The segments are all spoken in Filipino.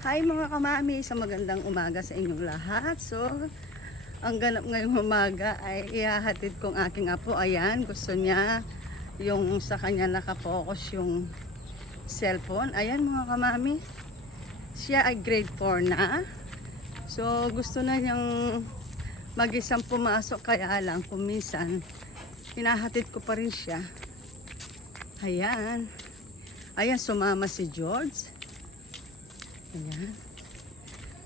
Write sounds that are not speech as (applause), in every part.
Hi mga kamami, sa magandang umaga sa inyong lahat. So, ang ganap ngayong umaga ay ihahatid kong aking apo. Ayan, gusto niya yung sa kanya nakapokus yung cellphone. Ayan mga kamami, siya ay grade 4 na. So, gusto na niyang mag-isang pumasok kaya lang kung minsan hinahatid ko pa rin siya. Ayan. Ayan, sumama si George. Ayan.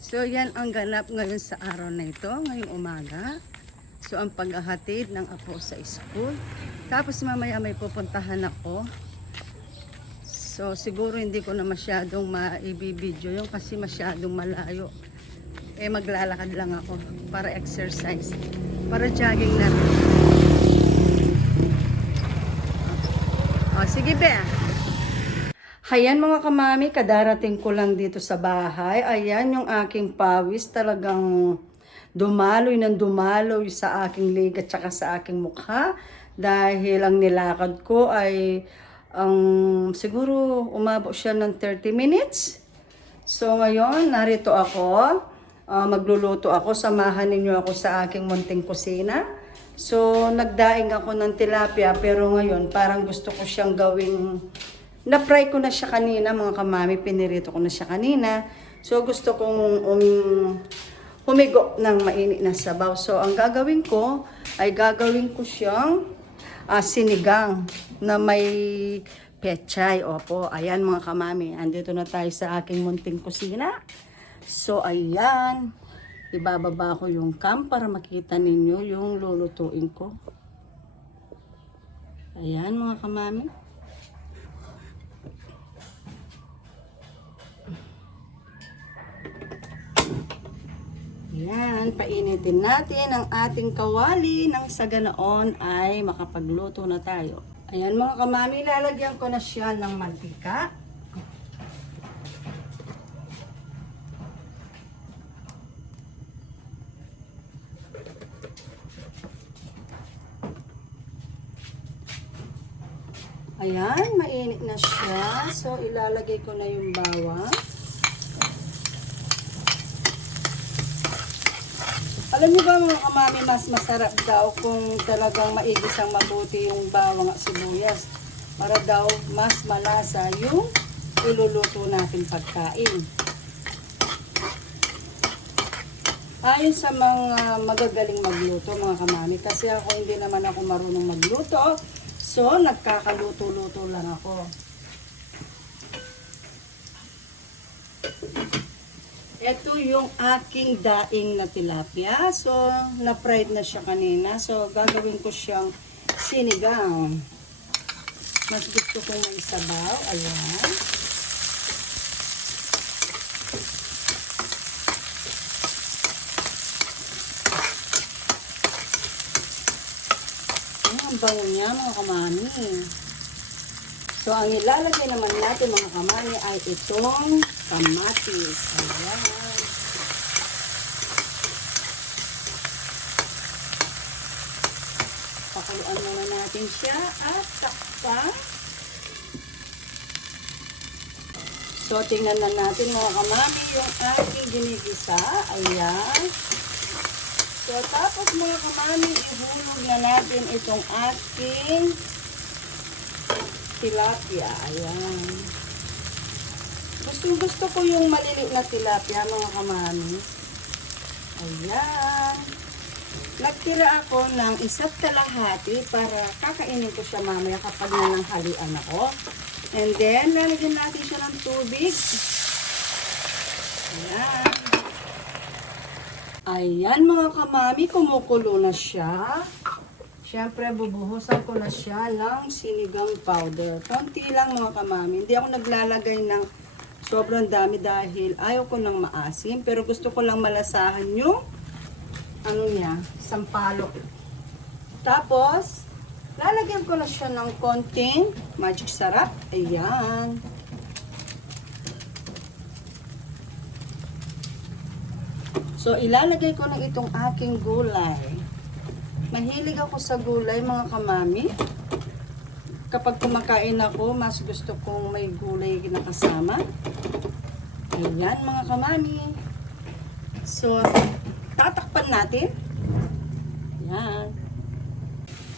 So, yan ang ganap ngayon sa araw na ito, ngayong umaga. So, ang paghahatid ng apo sa school. Tapos mamaya may pupuntahan ako. So, siguro hindi ko na masyadong maibibideo yung kasi masyadong malayo. Eh, maglalakad lang ako para exercise. Para jogging na rin. O, sige be. Hayan mga kamami, kadarating ko lang dito sa bahay. Ayan yung aking pawis talagang dumaloy ng dumaloy sa aking leg at saka sa aking mukha. Dahil ang nilakad ko ay ang siguro umabot siya ng 30 minutes. So ngayon, narito ako. Ah, magluluto ako. Samahan ninyo ako sa aking munting kusina. So, nagdaing ako ng tilapia pero ngayon parang gusto ko siyang gawing na-fry ko na siya kanina mga kamami, pinirito ko na siya kanina. So gusto kong um, humigo ng mainit na sabaw. So ang gagawin ko ay gagawin ko siyang ah, sinigang na may pechay. Opo, ayan mga kamami, andito na tayo sa aking munting kusina. So ayan, ibababa ko yung cam para makita ninyo yung lulutuin ko. Ayan mga kamami. Yan, painitin natin ang ating kawali nang sa ganoon ay makapagluto na tayo. Ayan mga kamami, lalagyan ko na siya ng mantika. Ayan, mainit na siya. So, ilalagay ko na yung bawang. Alam niyo ba mga kamami, mas masarap daw kung talagang maigisang mabuti yung bawang at sibuyas. Para daw mas malasa yung iluluto natin pagkain. Ayon sa mga magagaling magluto mga kamami, kasi ako hindi naman ako marunong magluto. So, nagkakaluto-luto lang ako. Ito yung aking daing na tilapia. So, na-fried na siya kanina. So, gagawin ko siyang sinigang. Mas gusto kong may sabaw. Ayan. Ayan, ang bango niya mga kamani. So, ang ilalagay naman natin mga kamani ay itong kamatis. Ayan. Pakuluan muna natin siya at takpan. So, tingnan na natin mga kamami yung aking ginigisa. Ayan. So, tapos mga kamami, ihulog na natin itong aking tilapia. Ayan. Gusto gusto ko yung maliliit na tilapia mga kamami. Ayan. Nagtira ako ng isa't kalahati para kakainin ko siya mamaya kapag nananghalian ako. And then, lalagyan natin siya ng tubig. Ayan. Ayan mga kamami, kumukulo na siya. Siyempre, bubuhusan ko na siya ng sinigang powder. Konti lang mga kamami. Hindi ako naglalagay ng sobrang dami dahil ayaw ko ng maasim. Pero gusto ko lang malasahan yung ano niya, sampalok. Tapos, lalagyan ko na siya ng konting magic sarap. Ayan. So, ilalagay ko na itong aking gulay. Mahilig ako sa gulay, mga kamami. Kapag kumakain ako, mas gusto kong may gulay na kasama. Ayan mga kamami. So, tatakpan natin. Ayan.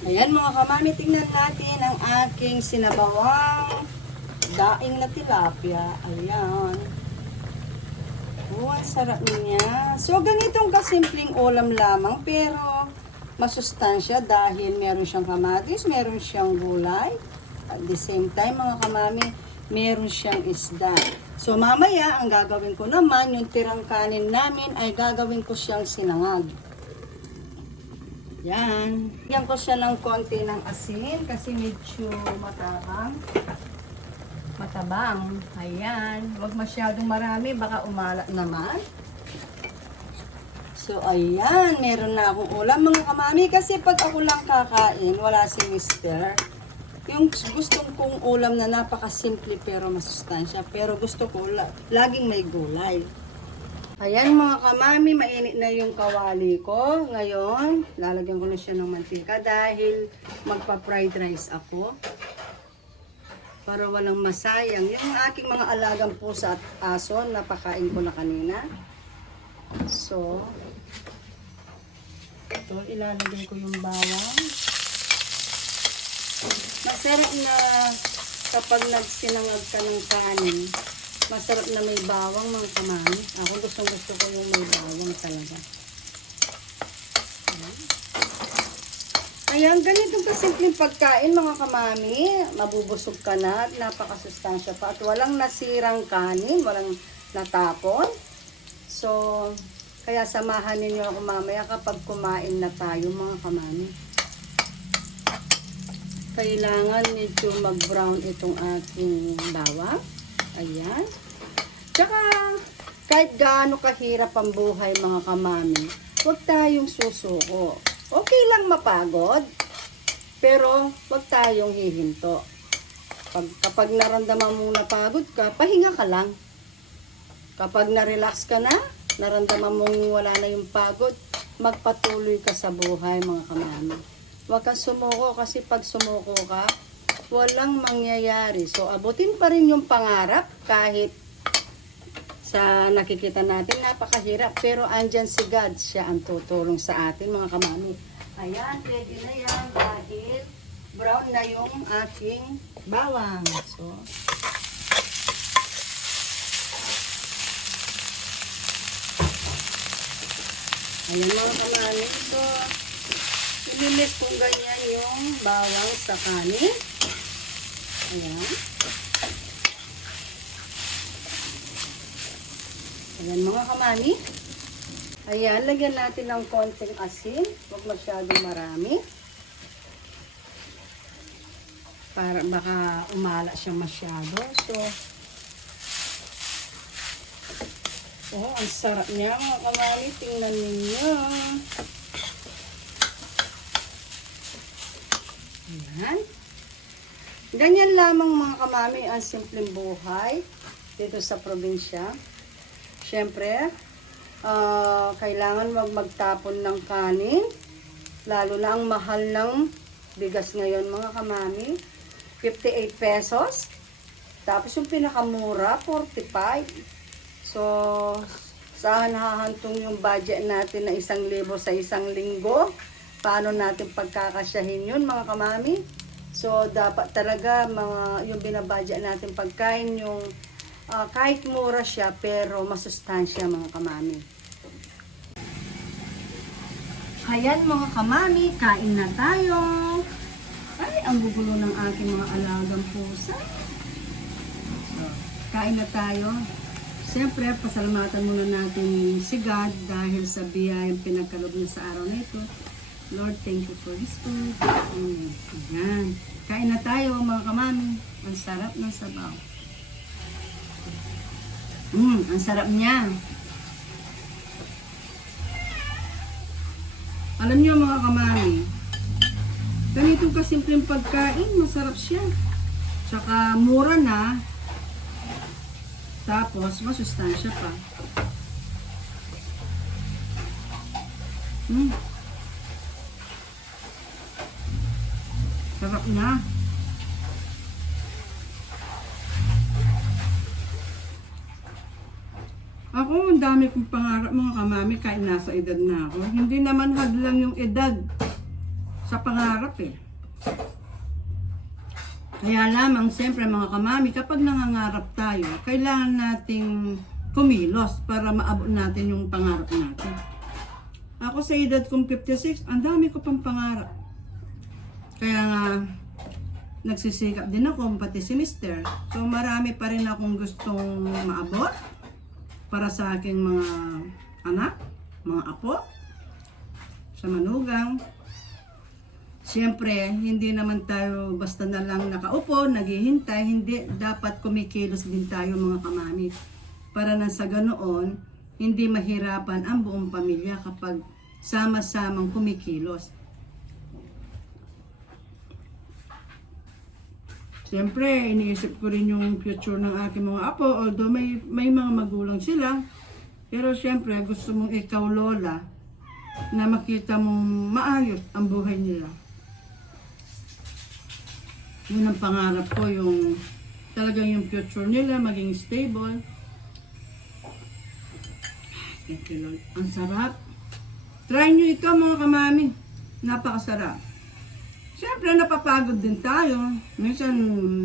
Ayan mga kamami, tingnan natin ang aking sinabawang daing na tilapia. Ayan. Oh, ang sarap niya. So, ganitong kasimpleng ulam lamang, pero masustansya dahil meron siyang kamatis, meron siyang gulay. At the same time, mga kamami, meron siyang isda. So, mamaya, ang gagawin ko naman, yung tirang kanin namin, ay gagawin ko siyang sinangag. Yan. Yan ko siya ng konti ng asin kasi medyo matabang. Matabang. Ayan. Huwag masyadong marami, baka umala naman. So, ayan. Meron na akong ulam mga kamami. Kasi pag ako lang kakain, wala si mister. Yung gustong kong ulam na napakasimple pero masustansya. Pero gusto ko la- laging may gulay. Ayan mga kamami, mainit na yung kawali ko. Ngayon, lalagyan ko na siya ng mantika dahil magpa-fried rice ako. Para walang masayang. Yung aking mga alagang pusa at aso, napakain ko na kanina. So, ito, ilalagay ko yung bawang. Masarap na kapag nagsinangag ka ng kanin, masarap na may bawang mga kamami. Ako gustong gusto ko yung may bawang talaga. Ayan. Ayan, ganitong kasimpleng pagkain mga kamami. Mabubusog ka na at napakasustansya pa. At walang nasirang kanin, walang natapon. So, kaya samahan ninyo ako mamaya kapag kumain na tayo mga kamami. Kailangan medyo mag-brown itong aking bawang. Ayan. Tsaka, kahit gaano kahirap ang buhay mga kamami, huwag tayong susuko. Okay lang mapagod, pero huwag tayong hihinto. Pag, kapag naramdaman mong napagod ka, pahinga ka lang. Kapag na-relax ka na, naramdaman mong wala na yung pagod, magpatuloy ka sa buhay mga kamami. Huwag kang sumuko kasi pag sumuko ka, walang mangyayari. So, abutin pa rin yung pangarap kahit sa nakikita natin, napakahirap. Pero andyan si God, siya ang tutulong sa atin mga kamami. Ayan, ready na yan dahil brown na yung aking bawang. So, ayan mga kamami. So, Ililit kong ganyan yung bawang sa kanin. Ayan. Ayan mga kamani. Ayan, lagyan natin ng konting asin. Huwag masyadong marami. Para baka umala siya masyado. So, oh, ang sarap niya mga kamani. Tingnan ninyo. Ayan. Ganyan lamang mga kamami ang simpleng buhay dito sa probinsya. Siyempre, ah, kailangan wag magtapon ng kanin. Lalo na ang mahal ng bigas ngayon mga kamami. 58 pesos. Tapos yung pinakamura, 45. So, saan hahantong yung budget natin na isang libo sa isang linggo? Paano natin pagkakasyahin yun mga kamami? So, dapat talaga mga, yung binabadya natin pagkain, yung ah, kahit mura siya, pero masustansya mga kamami. Ayan mga kamami, kain na tayo. Ay, ang gugulo ng aking mga alagang pusa. So, kain na tayo. Siyempre, pasalamatan muna natin si God dahil sa biyayang pinagkalob niya sa araw na ito. Lord, thank you for this food. Amen. Ayan. Kain na tayo mga kamami. Ang sarap ng sabaw. Mm, ang sarap niya. Alam niyo mga kamami, ganitong kasimpleng pagkain, masarap siya. Tsaka mura na, tapos masustansya pa. Mm. Sarap na. Ako, ang dami kong pangarap mga kamami kahit nasa edad na ako. Hindi naman hadlang yung edad sa pangarap eh. Kaya lamang, siyempre mga kamami, kapag nangangarap tayo, kailangan nating kumilos para maabot natin yung pangarap natin. Ako sa edad kong 56, ang dami ko pang pangarap. Kaya nga, nagsisikap din ako, pati si Mister. So marami pa rin akong gustong maabot para sa aking mga anak, mga apo, sa manugang. Siyempre, hindi naman tayo basta na lang nakaupo, naghihintay, hindi dapat kumikilos din tayo mga kamami. Para nang sa ganoon, hindi mahirapan ang buong pamilya kapag sama-samang kumikilos. Siyempre, iniisip ko rin yung future ng aking mga apo, although may, may mga magulang sila. Pero siyempre, gusto mong ikaw, Lola, na makita mong maayos ang buhay nila. Yun ang pangarap ko, yung talagang yung future nila, maging stable. Thank you, Lord. Ang sarap. Try nyo ito mga kamami. Napakasarap. Siyempre, napapagod din tayo. Minsan,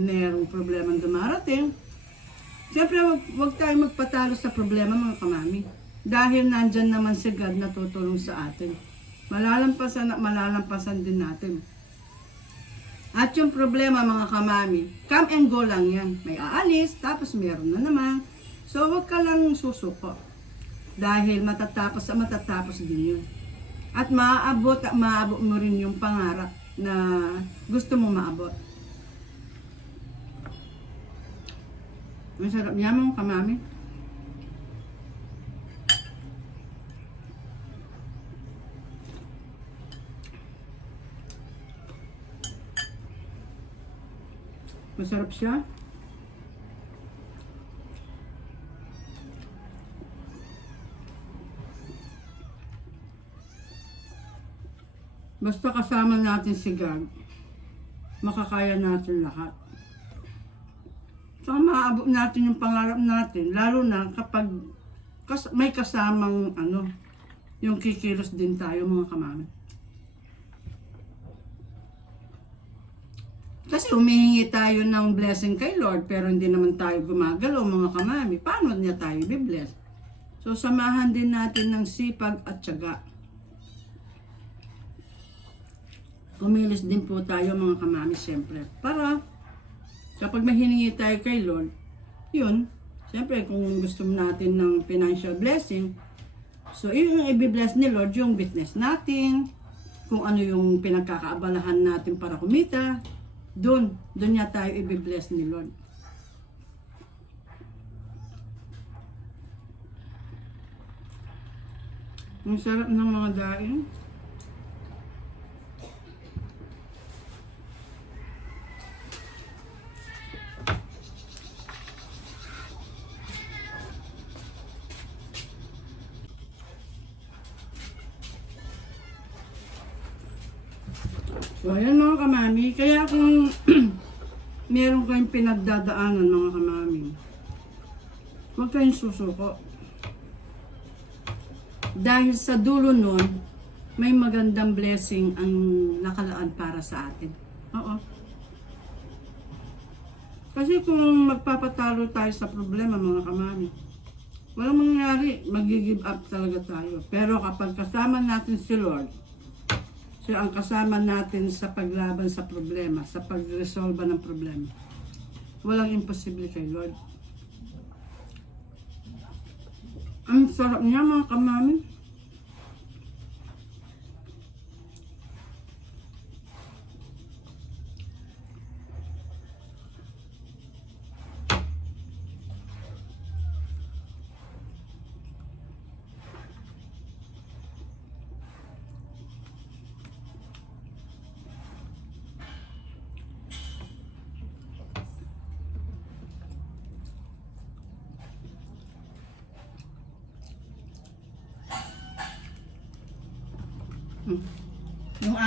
mayroong problema dumarating. Siyempre, wag, wag tayo magpatalo sa problema mga kamami. Dahil nandyan naman si God na tutulong sa atin. Malalampasan malalampasan din natin. At yung problema mga kamami, come and go lang yan. May aalis, tapos meron na naman. So, wag ka lang susuko. Dahil matatapos sa matatapos din yun. At maaabot at maaabot mo rin yung pangarap na gusto mo maabot. Masarap niya mga kamami. Masarap siya. Basta kasama natin si God, makakaya natin lahat. Saka maaabot natin yung pangarap natin, lalo na kapag kas- may kasamang ano, yung kikilos din tayo mga kamami. Kasi humihingi tayo ng blessing kay Lord, pero hindi naman tayo gumagalaw mga kamami. Paano niya tayo bibless? So samahan din natin ng sipag at tiyaga. Kumilos din po tayo mga kamami siyempre. Para kapag mahiningi tayo kay Lord, yun, siyempre kung gusto natin ng financial blessing, so yun yung i-bless ni Lord yung business natin, kung ano yung pinagkakaabalahan natin para kumita, doon, doon niya tayo i-bless ni Lord. Ang sarap ng mga daing. So, ayan mga kamami. Kaya kung (clears throat) meron kayong pinagdadaanan mga kamami, huwag kayong susuko. Dahil sa dulo nun, may magandang blessing ang nakalaan para sa atin. Oo. Kasi kung magpapatalo tayo sa problema mga kamami, walang mangyayari, mag-give up talaga tayo. Pero kapag kasama natin si Lord, siya ang kasama natin sa paglaban sa problema, sa pag-resolve ng problema. Walang imposible kay Lord. Ang sarap niya mga kamami.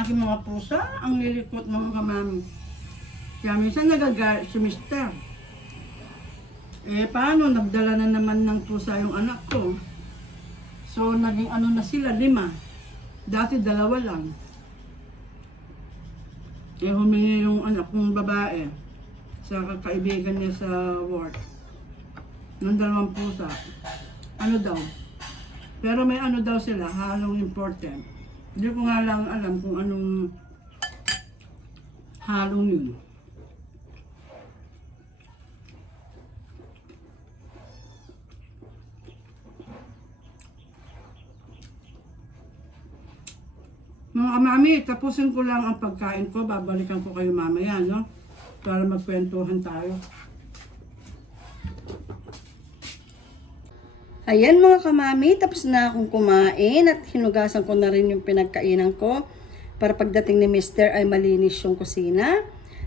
Aking mga pusa, ang lilikot mga kamami. Kaya minsan nagagalit si mister. Eh, paano? Nagdala na naman ng pusa yung anak ko. So, naging ano na sila, lima. Dati dalawa lang. Eh, humingi yung anak kong babae sa kaibigan niya sa work. Ng dalawang pusa. Ano daw? Pero may ano daw sila, halong important. Hindi ko nga lang alam kung anong halong yun. Mga kamami, tapusin ko lang ang pagkain ko. Babalikan ko kayo mamaya, no? Para magkwentuhan tayo. Ayan mga kamami, tapos na akong kumain at hinugasan ko na rin yung pinagkainan ko para pagdating ni Mister ay malinis yung kusina.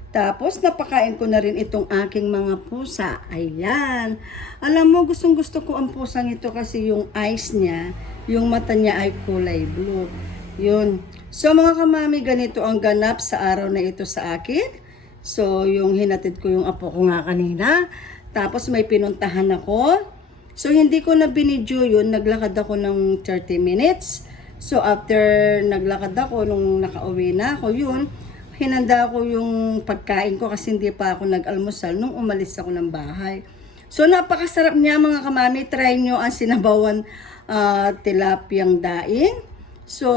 Tapos napakain ko na rin itong aking mga pusa. Ayan. Alam mo, gustong gusto ko ang pusang ito kasi yung eyes niya, yung mata niya ay kulay blue. Yun. So mga kamami, ganito ang ganap sa araw na ito sa akin. So yung hinatid ko yung apo ko nga kanina. Tapos may pinuntahan ako. So, hindi ko na binidyo yun. Naglakad ako ng 30 minutes. So, after naglakad ako, nung nakauwi na ako, yun, hinanda ko yung pagkain ko kasi hindi pa ako nag-almusal nung umalis ako ng bahay. So, napakasarap niya mga kamami. Try nyo ang sinabawan ah, tilapiyang daing. So,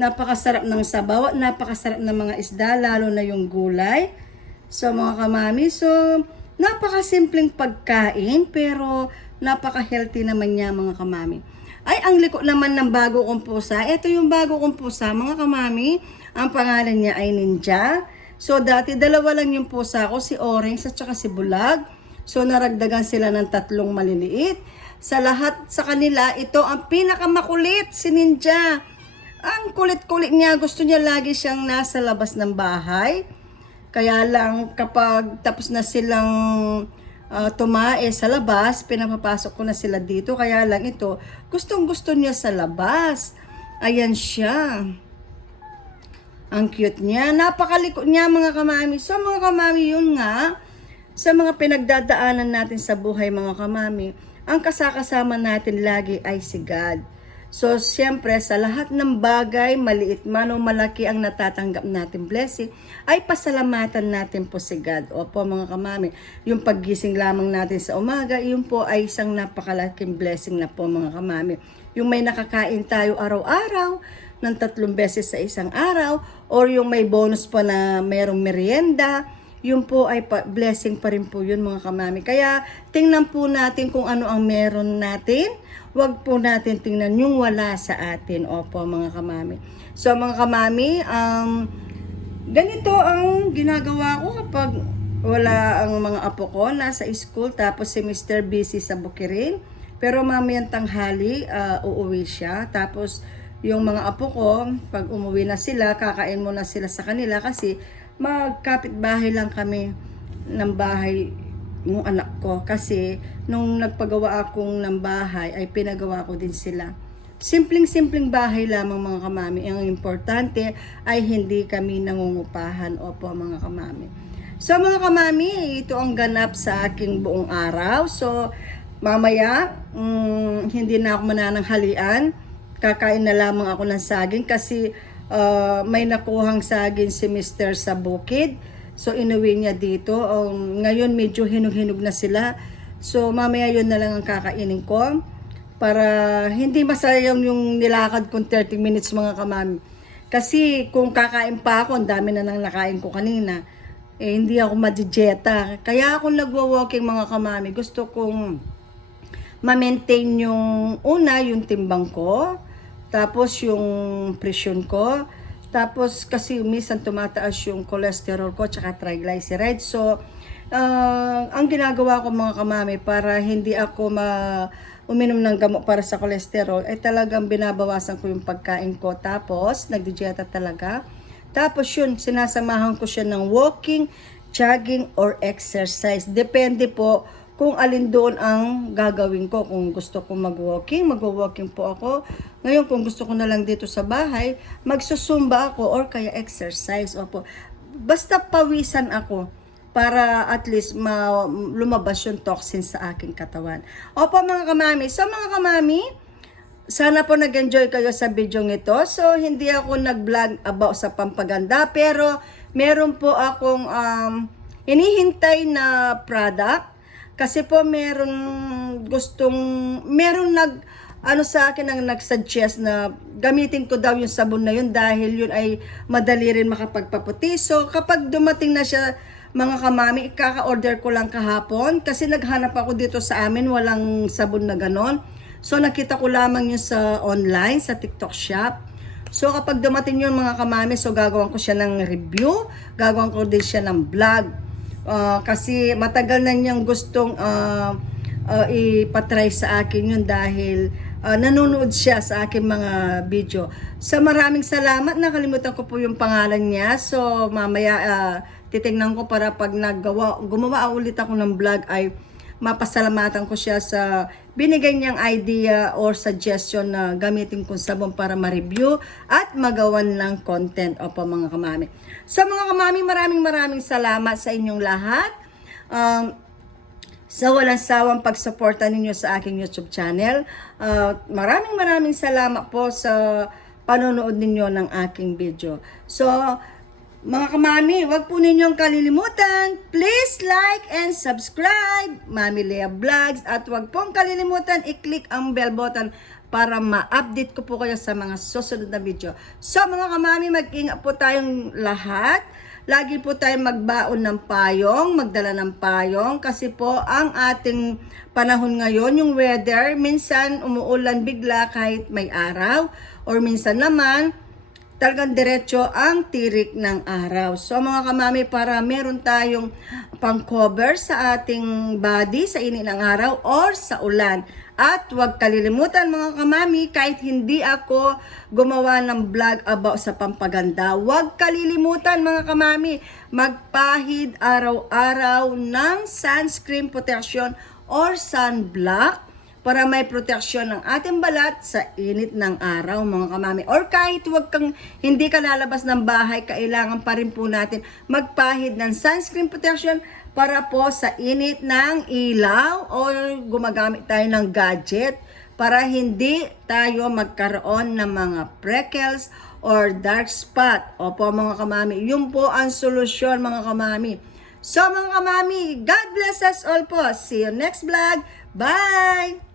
napakasarap ng sabaw, napakasarap ng mga isda, lalo na yung gulay. So, mga kamami, so, napakasimpleng pagkain, pero napaka-healthy naman niya, mga kamami. Ay, ang liko naman ng bago kong pusa. Ito yung bago kong pusa, mga kamami. Ang pangalan niya ay Ninja. So, dati dalawa lang yung pusa ko, si Orange at saka si Bulag. So, naragdagan sila ng tatlong maliliit. Sa lahat sa kanila, ito ang pinakamakulit, si Ninja. Ang kulit-kulit niya, gusto niya lagi siyang nasa labas ng bahay. Kaya lang kapag tapos na silang uh, tumae sa labas, pinapapasok ko na sila dito. Kaya lang ito, gustong gusto niya sa labas. Ayan siya. Ang cute niya. Napakaliko niya mga kamami. So mga kamami, yun nga, sa mga pinagdadaanan natin sa buhay mga kamami, ang kasakasama natin lagi ay si God. So, siyempre, sa lahat ng bagay, maliit man o malaki ang natatanggap natin blessing, ay pasalamatan natin po si God. Opo, mga kamami, yung paggising lamang natin sa umaga, yun po ay isang napakalaking blessing na po, mga kamami. Yung may nakakain tayo araw-araw, ng tatlong beses sa isang araw, or yung may bonus pa na mayroong merienda, yun po ay pa- blessing pa rin po yun mga kamami. Kaya tingnan po natin kung ano ang meron natin. Huwag po natin tingnan yung wala sa atin. Opo mga kamami. So mga kamami, um, ganito ang ginagawa ko kapag wala ang mga apo ko nasa school tapos si Mr. busy sa Bukirin. Pero mamayang tanghali, uh, uuwi siya. Tapos yung mga apo ko, pag umuwi na sila, kakain muna sila sa kanila kasi magkapit bahay lang kami ng bahay ng anak ko kasi nung nagpagawa akong ng bahay ay pinagawa ko din sila. Simpleng-simpleng bahay lamang mga kamami. Ang importante ay hindi kami nangungupahan. Opo mga kamami. So mga kamami, ito ang ganap sa aking buong araw. So mamaya, mm, hindi na ako manananghalian. Kakain na lamang ako ng saging kasi uh, may nakuhang saging si Mr. sa bukid. So, inuwi niya dito. Um, ngayon, medyo hinog-hinog na sila. So, mamaya yun na lang ang kakainin ko. Para hindi masayang yung nilakad kong 30 minutes mga kamami. Kasi kung kakain pa ako, ang dami na nang nakain ko kanina. Eh, hindi ako madijeta. Kaya ako nagwa-walking mga kamami. Gusto kong ma-maintain yung una, yung timbang ko. Tapos yung presyon ko. Tapos kasi minsan tumataas yung cholesterol ko tsaka triglycerides. So, uh, ang ginagawa ko mga kamami para hindi ako ma uminom ng gamot para sa cholesterol ay talagang binabawasan ko yung pagkain ko. Tapos, nagdidieta talaga. Tapos yun, sinasamahan ko siya ng walking, jogging, or exercise. Depende po kung alin doon ang gagawin ko. Kung gusto ko mag-walking, mag-walking po ako. Ngayon, kung gusto ko na lang dito sa bahay, magsusumba ako or kaya exercise. Opo. Basta pawisan ako. para at least ma- lumabas yung toxins sa aking katawan. Opo mga kamami. So mga kamami, sana po nag-enjoy kayo sa video ito. So, hindi ako nag-vlog about sa pampaganda, pero meron po akong um, hinihintay na product. Kasi po meron gustong, meron nag, ano sa akin ang nag-suggest na gamitin ko daw yung sabon na yun dahil yun ay madali rin makapagpaputi. So, kapag dumating na siya, mga kamami, kaka-order ko lang kahapon kasi naghanap ako dito sa amin, walang sabon na ganon. So nakita ko lamang yun sa online, sa TikTok shop. So kapag dumating yun mga kamami, so gagawin ko siya ng review, gagawin ko din siya ng vlog. Ah, kasi matagal na niyang gustong ah, ah, ipatry sa akin yun dahil ah, nanonood siya sa aking mga video. Sa maraming salamat, nakalimutan ko po yung pangalan niya. So mamaya ah, titingnan ko para pag naggawa, gumawa ulit ako ng vlog ay mapasalamatan ko siya sa binigay niyang idea or suggestion na gamitin kong sabon para ma-review at magawan ng content. Opo mga kamami. Sa mga kamami, maraming maraming salamat sa inyong lahat. Um, sa walang sawang pagsuporta ninyo sa aking YouTube channel. Uh, maraming maraming salamat po sa panonood ninyo ng aking video. So, mga kamami, wag po ninyong kalilimutan, please like and subscribe, Mami Lea Vlogs, at wag pong kalilimutan i-click ang bell button para ma-update ko po kayo sa mga susunod na video. So mga kamami, mag-ingat po tayong lahat. Lagi po tayong magbaon ng payong, magdala ng payong kasi po ang ating panahon ngayon, yung weather, minsan umuulan bigla kahit may araw or minsan naman talagang diretso ang tirik ng araw. So mga kamami, para meron tayong pang-cover sa ating body sa init ng araw or sa ulan. At huwag kalilimutan mga kamami, kahit hindi ako gumawa ng vlog about sa pampaganda, huwag kalilimutan mga kamami, magpahid araw-araw ng sunscreen protection or sunblock para may proteksyon ng ating balat sa init ng araw mga kamami. Or kahit wag kang hindi ka lalabas ng bahay, kailangan pa rin po natin magpahid ng sunscreen protection para po sa init ng ilaw or gumagamit tayo ng gadget para hindi tayo magkaroon ng mga freckles or dark spot. Opo mga kamami, yun po ang solusyon mga kamami. So mga kamami, God bless us all po. See you next vlog. Bye!